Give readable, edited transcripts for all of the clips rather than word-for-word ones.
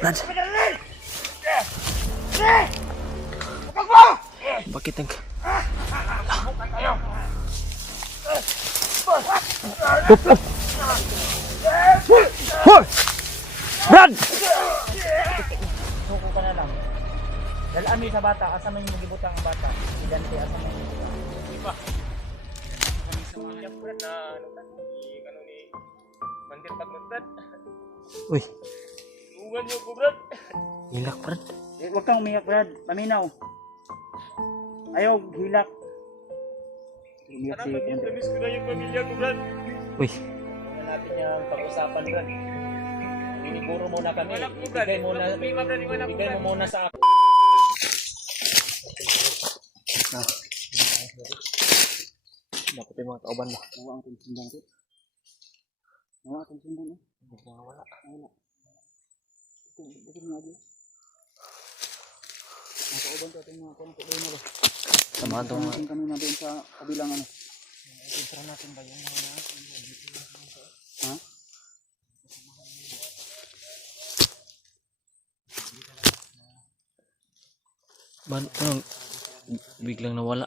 Brad. Bakit ang... Up, up. Hoy! Brad! Suko ka na lang. Dalaan mo sa bata, asa man yung magibutang ang bata. Idante, asa man yung magibutang. Iba. Yung Brad na ano ka? Ni Mandir Tagnot Brad. Uy, Tungan niyo ko Brad. hilak Brad. Huwag kang umiyak, Brad. Paminaw. Ayaw, hilak. Umiyak Sana si Kuya. tamis ko na yung pamilya ko Brad. Uy, Huwag natin yung pag-usapan, Brad. Biniguro muna kami. Wala ko Brad. Ibigay mo muna sa akin. dapat yung mga kauban mo. Nawa ang tinsimbang ko. Nawa ang tinsimbang ko. Wala. Bakit nga di? Nakauban ko ating mga kung tuloy na ba? Samahan to mga... Kami na doon sa kabilang ano. Intro natin ba yung mga Ha? Anong... Biglang nawala.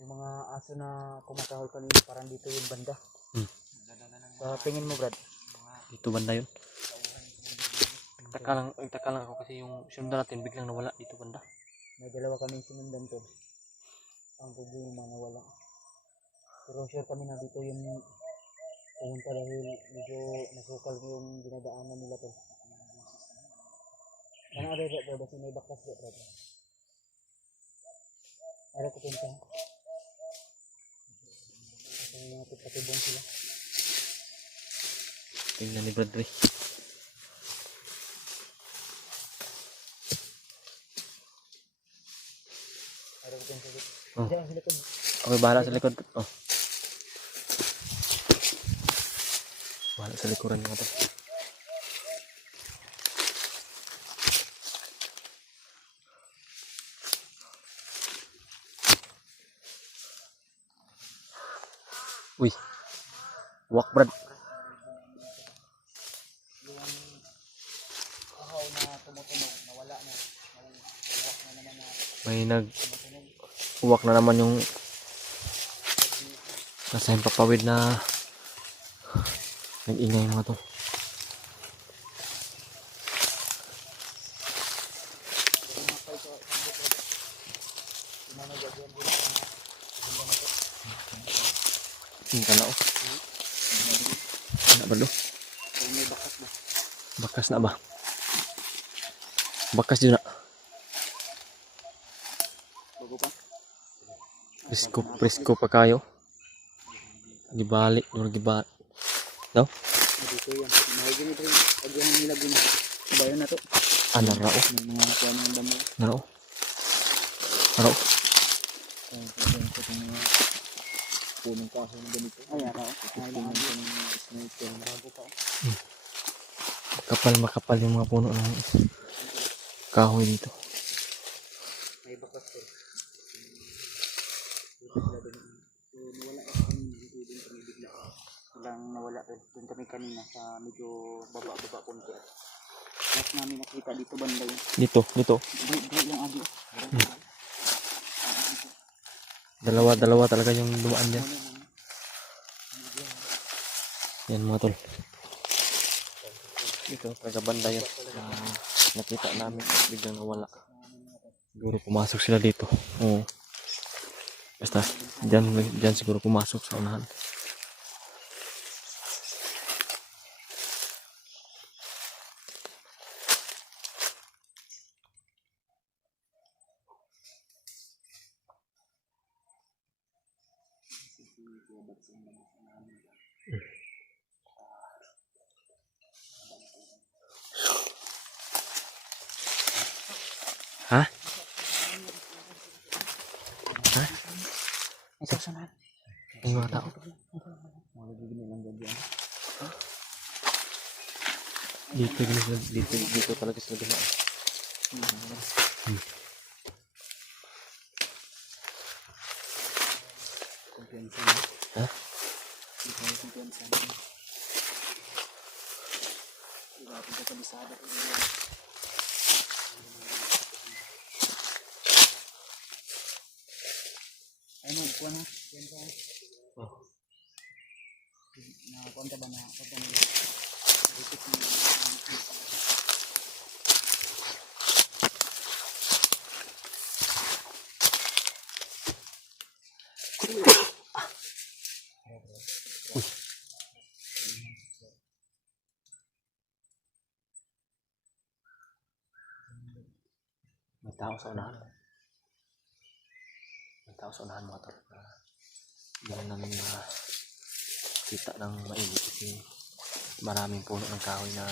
Yung mga aso na kumakahol kanina parang dito yung banda. Sa tingin mo, Brad? Dito banda yun. Taka lang ako kasi yung sinundan natin biglang nawala dito banda. May dalawa kaming sinundan to. Ang problema nawala. Pero sure kami na dito yung pumunta dahil medyo nasukal yung dinadaanan nila to. Ano ada Brad? Kasi may bakas Brad. Ada ko punta. Ang mga patibong sila. Tingnan ni Brad. Ada ko punta. Oh. Diyan sila to. Okay, bahala sa likod. Oh. Bahala sa likuran nga to. Uy. Walk Brad. Uhaw na tumutunog, nawala na. Nawala na naman na May tumutunog. uwak na naman yung nasa yung papawid na nag-ingay mga to. Tingnan na oh. Ano ba lo? May bakas ba? Bakas na ba? Bakas yun na. Bago pa? Presko pa kayo. Gibalik, gibalik. Daw? Dito yan. Mahigin ito yung agyahan nila gina. Bayan na to. Ano rao? May mga kuha ng damo. Rao? Rao? Ito yung mga punong kaso ng ganito. Ay, ako. Ay, tingnan ko ng sniper. Bago pa. Makapal yung mga puno ng kahoy dito. May bakas ko. Nawala ako kanina. Doon kami bigla. Walang nawala rin. Doon kami kanina sa medyo baba-baba konti. Last namin nakita dito banda yun. Dito. Doon yung agi. Dalawa talaga yung dumaan dyan. Yan mga tol. Dito, taga banda yun. Nakita namin, biglang nawala. Siguro pumasok sila dito. Oo. Basta, dyan siguro pumasok sa unahan. Ha? Ha? Ito sa mga. Yung mga tao. Dito talaga sila dumaan. Ha? Ano, kuha na. Yan ka. Oh. Nakakuha ka ba na? Pagka nila. Repeat mo. May tao sa unahan. May tao sa unahan mga tol. Hindi na namin kita ng mainit kasi maraming puno ng kahoy na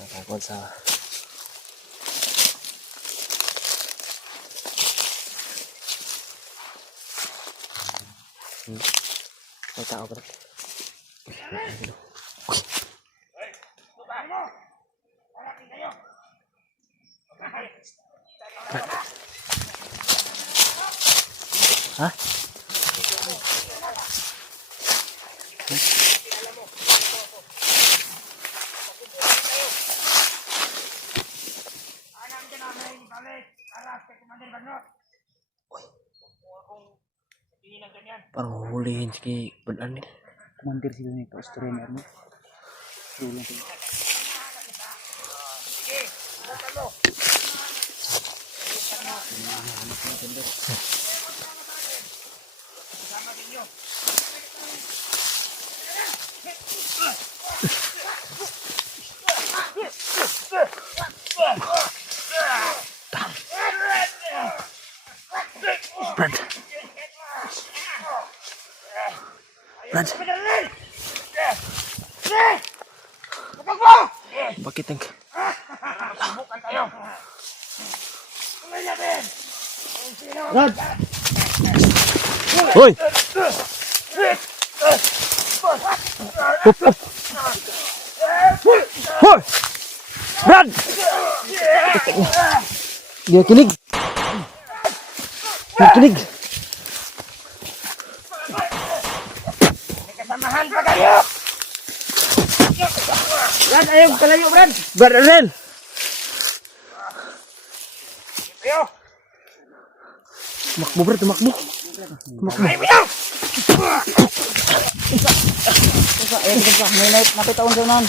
natangkod sa may tao ba? Ha? Parang huhulihin si Brad Arnel. Mandir sila ni Pastor Arno. Tulong ko. Brad. Brad. Bakit ang... Brad! Hoy! Hoy! Brad! Dia kinig. Dia kinig. Kasamahan pa kayo! Brad, ayaw kalayo, Brad! Brad Arnel. Kayo! Tumakbo Brad, tumakbo. Ay, biyaw! Ayaw ka pa. May napitaon sa unahan.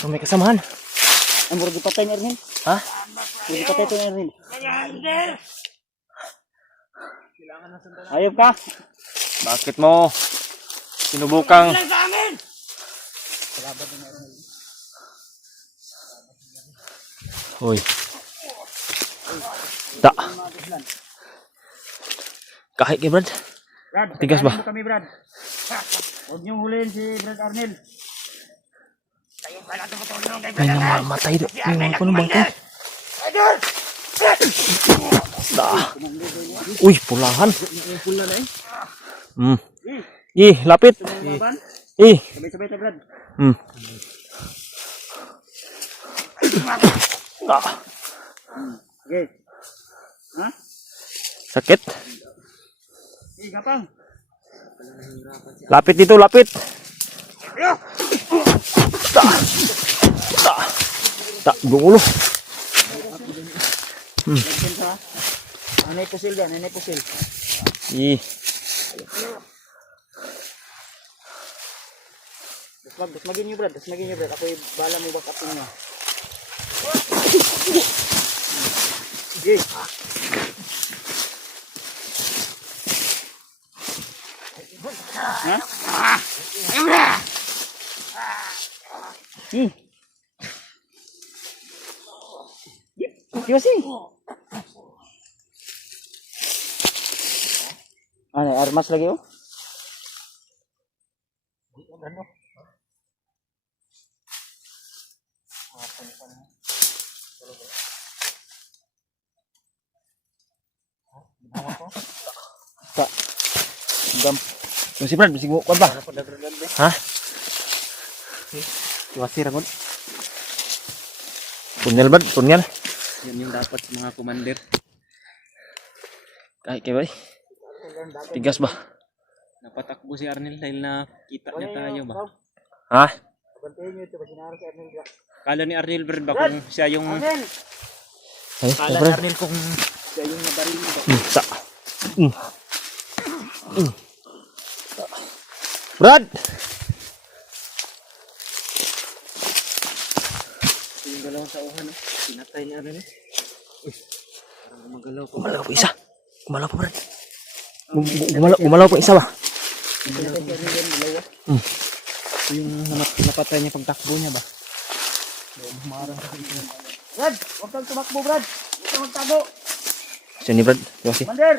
Oh, may kasamahan. Ang murag ipatay ni Arnel. Ha? Murag ipatay ito ni Arnel. Mga handel! Ayaw ka. Bakit mo sinubukang Lang sa amin! Hoy. Da. Kahit kay Brad. Brad, Tigas ba? mo kami, Brad. Huwag niyong huliin si Brad Arnel. Kayo pala tumutulong kay Ay, namamatay doon. Yung mga punong bangkay. Idol! Da. Uy, pulahan. Pula na eh. Lapit. Laban. Sabay-sabay tayo, Brad. Da. Okay. Ha? Sakit. Gapang. Lapit dito, lapit. Da. Da. Da, gulo. Nagsin sa. Anay pusil ba? Anay pusil. Dasmagin niyo, Brad. Dasmagin niyo, Brad. Ako'y bala mo back upin niyo. Okay. Ha? Kiwas eh. Ano, armas lagi oh? Ano? Tak. Gam. Si Brad, bising mo ba? Ha? Kiwasir ako. Punyal Brad, punyal. Yan yung dapat sa mga commander. Kahit kay ba? Tigas ba? Napatakbo si Arnel dahil nakita niya tayo ba? Ha? Bantayan nyo ito. Basinara si Arnel. Kala ni Arnel Brad ba kung siya yung... Arnel! Ay, Kala ni Brad. Arnel kung siya yung nabaril mo ba? Ta. Brad! Yung galaw sa uhan, no? Pinatay ni Arnel. Parang gumagalaw ko. Gumalaw po isa. Gumalaw po, Brad. Gumalaw po isa ba? Pinatay si Arnel yung dalawa. Hmm. Ito yung napatay niya pagtakbo niya ba? Marang sa ito. Brad! Huwag kang tumakbo, Brad! Huwag kang magtago! Siya ni Brad. Kasi. Mander!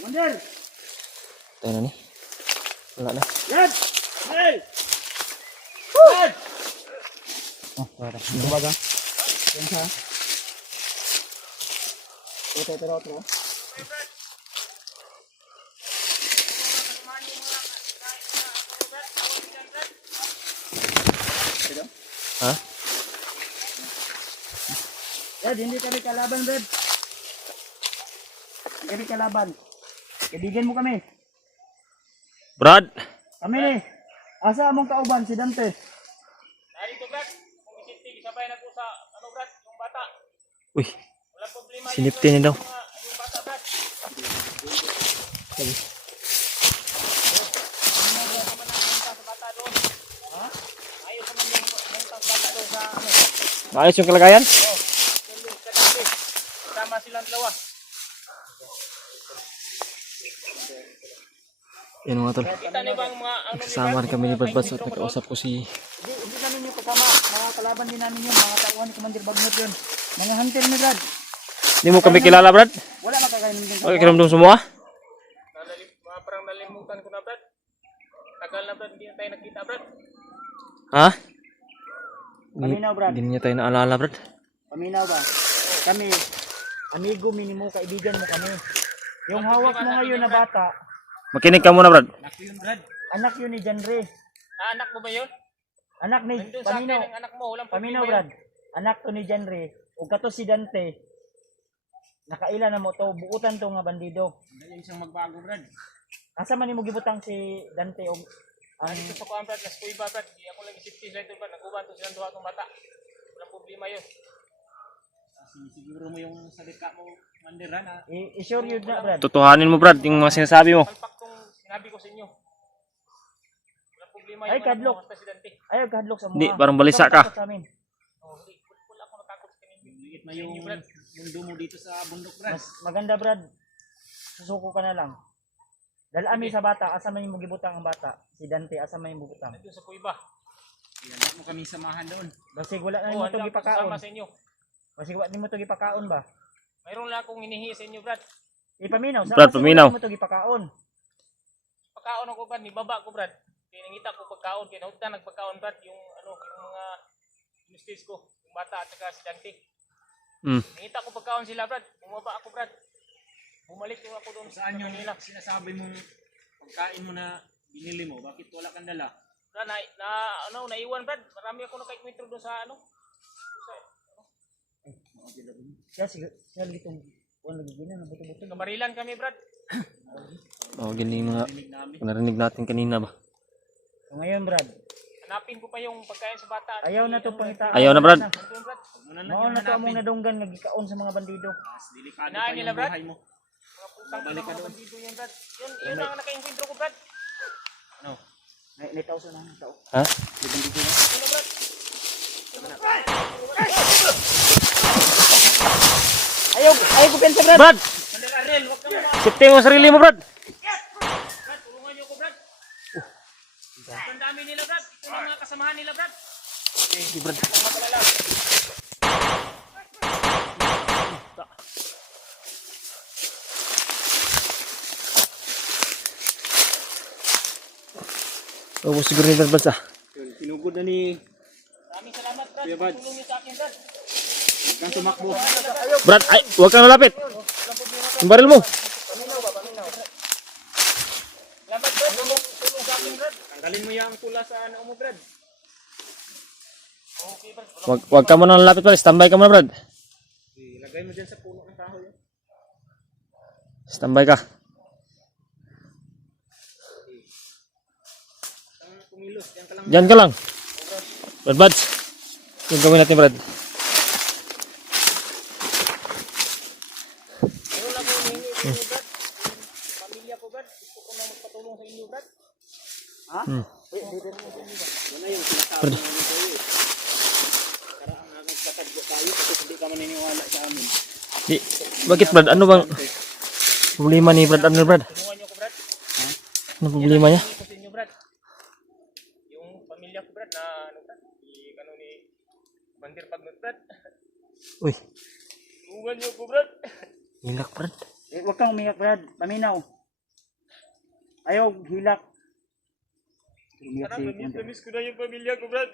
Mander! Tayo na ni. Wala na. Brad! Arnel! Brad! Oh, para. Kumbaga. Yan siya. Ito. Ha? Brad, hindi kami kalaban, Brad. Hindi kami kalaban. Kaibigan mo kami. Brad! Kami ni. Asa among kauban, si Dante. Narito Brad, kung isintig, sabay na po sa, ano Brad, yung bata. Uy, Walang problema sinipti niya daw. yung bata Brad. Ayos naman yung mentang bata doon sa, ano, Maayos yung kalagayan? yung kadante. Sama silang dalawa. Yan mga tol. Kita niyo bang mga, ano, Kasama rin kami ni Brad Bads at nakausap ko si... Hindi namin yung kasama. Mga kalaban din namin yun. Mga tauhan ni Commander Bagnot yun. Mga hunter ni Brad. Hindi mo kami kilala, Brad? Wala makakainin din sa Okay, kiramdam semua? parang nalimutan ko na Brad. Tagal na Brad, hindi na tayo nagkita Brad. Ha? Paminaw, Brad. Hindi niya tayo naalala, Brad. Paminaw ba? Kami, amigo minimo, kaibigan mo kami. Yung hawak mo ngayon na bata, Makinig ka muna, Brad. Laki yung Brad. anak yun ni Janre. Anak mo ba yun? Anak ni Nandun sa akin Paminaw. ang anak mo, walang Paminaw, problema Brad. Anak to ni Janre. Ug kato si Dante. Nakaila na mo to, buutan to nga bandido. Galing siyang magbago Brad. Asa man nimo gibutang si Dante og ang Dito sa kuhaan Brad, nas kuiba Brad. Di ako lang isip sila ito Brad, nag-uban to silang duha kong bata. Walang problema yun. Siguro mo yung salita mo, Mandira na. i-sure yun na, Brad. Tutuhanin mo, Brad, yung mga sinasabi mo. Palpak tong sinabi ko sa inyo. Walang problema Ay, yung kadlok. mga presidente. Ayaw kahadlok sa mga. Hindi, parang balisa ka. Sa amin. Oh, hindi. Wala ako natakot sa kanino. Liit na yung mundo mo dito sa bundok Brad. Mas maganda, Brad. Susuko ka na lang. Dahil ami sa bata, asa man yung gibutang ang bata. Si Dante, asa man yung butang. Nandun sa kuiba. Ilandak mo kaming samahan doon. Basig wala na Oh, nimo to handa ako gipakaon. kasama sa inyo. Basig wala nimo to gipakaon ba? Mayroon lang akong hinihingi sa inyo Brad. Ipaminaw. Brad, paminaw. Mo to gipakaon. Pagkaon ako Brad, nibaba ko Brad. Kaya nangita ko pagkaon, kaya nahuta nagpagkaon Brad. Yung ano, yung mga justice ko. Yung bata at saka si Dante. Nangita ko pagkaon sila Brad. Bumaba ako Brad. Bumalik yung ako doon Saan yung nila. sinasabi mong pagkain mo na binili mo? Bakit wala kang dala? Brad, naiwan Brad. Marami ako nakaikwentro doon sa ano. Siya gitong wala lagi gina na buto-buto. Kamarilan kami Brad. Oh, ganyan yung mga narinig natin kanina ba? So ngayon, Brad, Hanapin ko pa yung pagkain sa bata. ayaw na to pangita. Ayaw na, Brad. Nandun Brad. Mao na to among nadunggan nga gikaon sa mga bandido. Delikado Inaay pa nila, yung Brad? buhay mo. Mga putang Babalik ka mga doon. bandido yan Brad. Yun ang naka-encuentro ko Brad. Ano? May tao sa nang tao. Ha? Ano Brad? Ayaw ko pensa, Brad. Brad! Mandel Arnel, wag ka mo Sipti mo sarili mo, Brad! Brad, tulungan niyo ko Brad. Ang dami nila Brad. Ito na mga kasamahan nila Brad. Sige, Brad. Oh, siguro ni Brad Bads ah. Pinugod na ni Maraming salamat Brad. Kuya Bads. Tulong niyo sa akin Brad. kang tumakbo. Brad, ay, huwag kang malapit. Yung baril mo. Salamat Brad. Tulong sa akin Brad. Tanggalin mo yung pula sa ano mo, Brad. Okay Brad. Huwag ka muna malapit, Brad. Standby ka muna, Brad. Ilagay mo dyan sa puno ng kahoy. Standby ka. kumilos. Yan ka lang. Diyan ka lang. Brad Buds. Yung gawin natin, Brad. Meron lang ako hinihingi sa inyo, Brad. Yung pamilya ko, Brad. Gusto ko na magpatulong sa inyo, Brad. Ha? Wala yung sinasabi namin sa'yo eh. Karaan namin katagyo tayo kasi hindi ka maniniwala sa amin. Di, bakit, Brad? Ano bang problema ni Brad? Ano, Brad? Tulungan niyo ko, Brad. Ano problema niya? Hinihingi ko sa inyo, Brad. Yung pamilya ko, Brad, na ano, Brad? Ni Bandir Pagnot, Brad. Uy, Tulungan niyo ko, Brad. hilak, Brad. Huwag kang umiyak, Brad. Paminaw. Ayaw, hilak. Umiyak Parang si namiss ko na yung pamilya ko, Brad.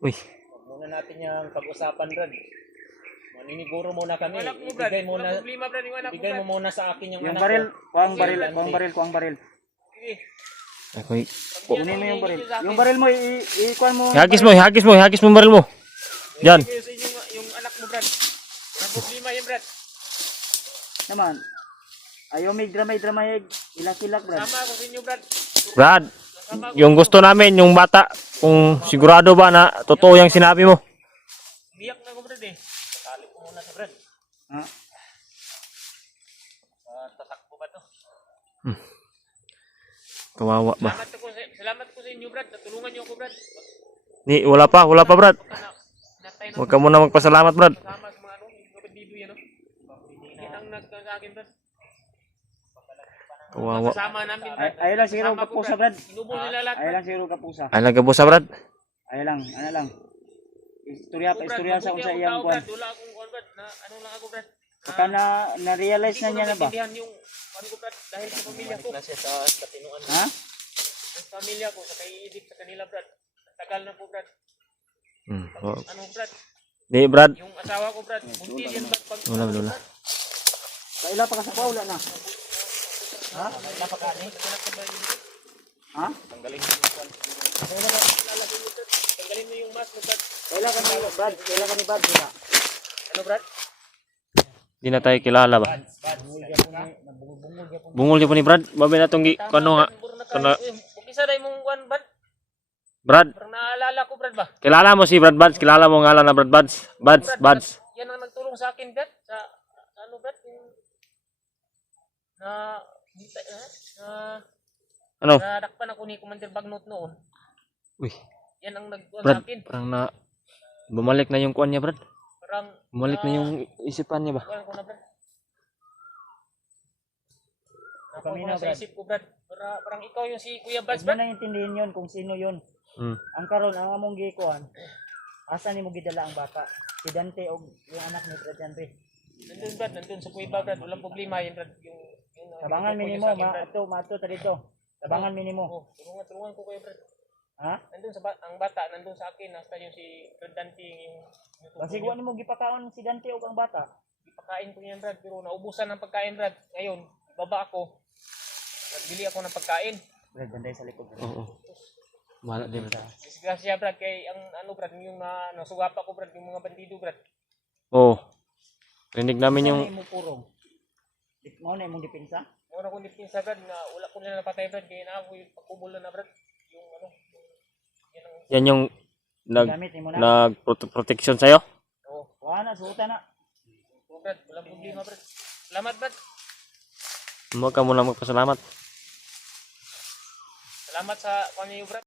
Uy, Huwag muna natin yung pag-usapan, Brad. Maniniguro muna kami. Yung anak mo, Brad. Ibigay muna, Walang problema, Brad. Yung anak mo, ibigay mo Brad. muna sa akin yung Yung anak baril, ko. kuhang baril, kuhang baril, kuhang baril. Sige. ako Kunin mo yung baril. Yung baril mo, ikuan mo. ihagis mo yung baril mo. Diyan. Ibigay sa inyo yung anak mo, Brad. Walang problema yan, Brad. Naman. Ayaw may drama-drama, hilak-hilak, Brad. Sama ako sa inyo, Brad. Brad, Sama ako. yung gusto namin, yung bata, kung sigurado ba na totoo yung sinabi mo. Biyak na ako, Brad eh. Tali ko muna sa Brad. Ha? Tatakbo ba to? Kawawa ba? Salamat ko sa inyo, Brad. Natulungan niyo ako, Brad. Ni, wala pa, Brad. Natay na Huwag ka muna magpasalamat, Brad. kasama sa mga ano, yung mga bandido yan, no? Yan ang nagtawag sa akin, Brad. Kawawa. Kasama namin, Brad. Ayaw lang siguro Kasama ko, kapusa, Brad. Inubos nila lahat, Ayaw Brad. lang siguro kapusa. Ay, nagkabusa, Brad. Ayaw lang, ano lang. Istorya Ako, pa, Brad, istorya sa mabuti sa akong iyang tao, kuan. Brad. Wala akong kuan, Brad. Na ano lang ako, Brad. Baka na-realize na Hindi ko niya na ba? naintindihan yung ano ko, Brad. Dahil sa pamilya ko. Na siya sa katinuan. Ha? Sa pamilya ko, sa kaiidip sa kanila, Brad. Tagal na po, Brad. Oh. Ano, Brad? Di, Brad. Yung asawa ko, Brad. Buntis yan, Brad. Pag, Wala. Kaila pa ka sa paula na. Ha? Napakani. Ha? Tanggalin mo yung kuan. Lalagay mo, Brad. Tanggalin mo yung mask mo, Brad. Kaila ka ni Brad, kaila ka ni Brad. Kaila. Ano, Brad? Di na tayo kilala ba? Bungol niya po ni Brad. Babay na itong ano nga. Kana- Isa na yung kuan, Brad. Brad, Parang naalala ko, Brad, ba? kilala mo si Brad Buds. Kilala mo ang ngalan na Brad Buds. Buds. Yan ang nagtulong sa akin, Brad. Sa ano, Brad? Yung, na, Ano? nadakpan ako ni Commander Bagnot noon. Uy, Yan ang nagtuon sa Brad, akin. parang na bumalik na yung kuan niya, Brad. Parang, Bumalik na yung isipan niya ba? kuan ko na, Brad. Nakuha ko Paminaw, na sa Brad. isip ko, Brad. Parang ikaw yung si Kuya Huwag Buds, mo Brad. na intindihin yun kung sino yun. Hmm. Ang karon ang among gikuan. Asa ni mo gidala ang bata? Si Dante o yung anak ni Brad Henry. Nandun, Brad. Nandun sa Kuya, Brad. Walang problema yan, Brad. Yung Tabangan tinutukoy niyo minimo, sa akin, Brad. maato ta dito. Tabangan minimo. Oh, tulungan ko kayo, Brad. Ha? Nandun sa ang bata, nandun sa akin. Nasta yung si Brad Dante, yung Basig wa nimo gipakaon si Dante o ang bata. Ipakain ko yan, Brad. Pero naubusan ng pagkain, Brad. Ngayon, baba ako. Nagbili ako ng pagkain. Brad, banday sa likod. Oo. Mahala din, Brad. Disgrasya, Brad. Kay ang ano, Brad, yung nasugapa ko, Brad, yung mga bandido, Brad. Oo. Rinig namin yung... Ano mo purong? Mo na imong dipinsa? Muna ko nipinsa, Brad, na wala ko nila napatay, Brad. Kaya na ako yung pagkubulan na, Brad. Yung ano, yan ang... Yan yung Gamit mo na. nag-protection sa'yo? Oo, Wa na suta na. Brad. Walang problema, Brad. Salamat, Brad. Huwag ka muna magpasalamat. Salamat sa kanyo, Brad.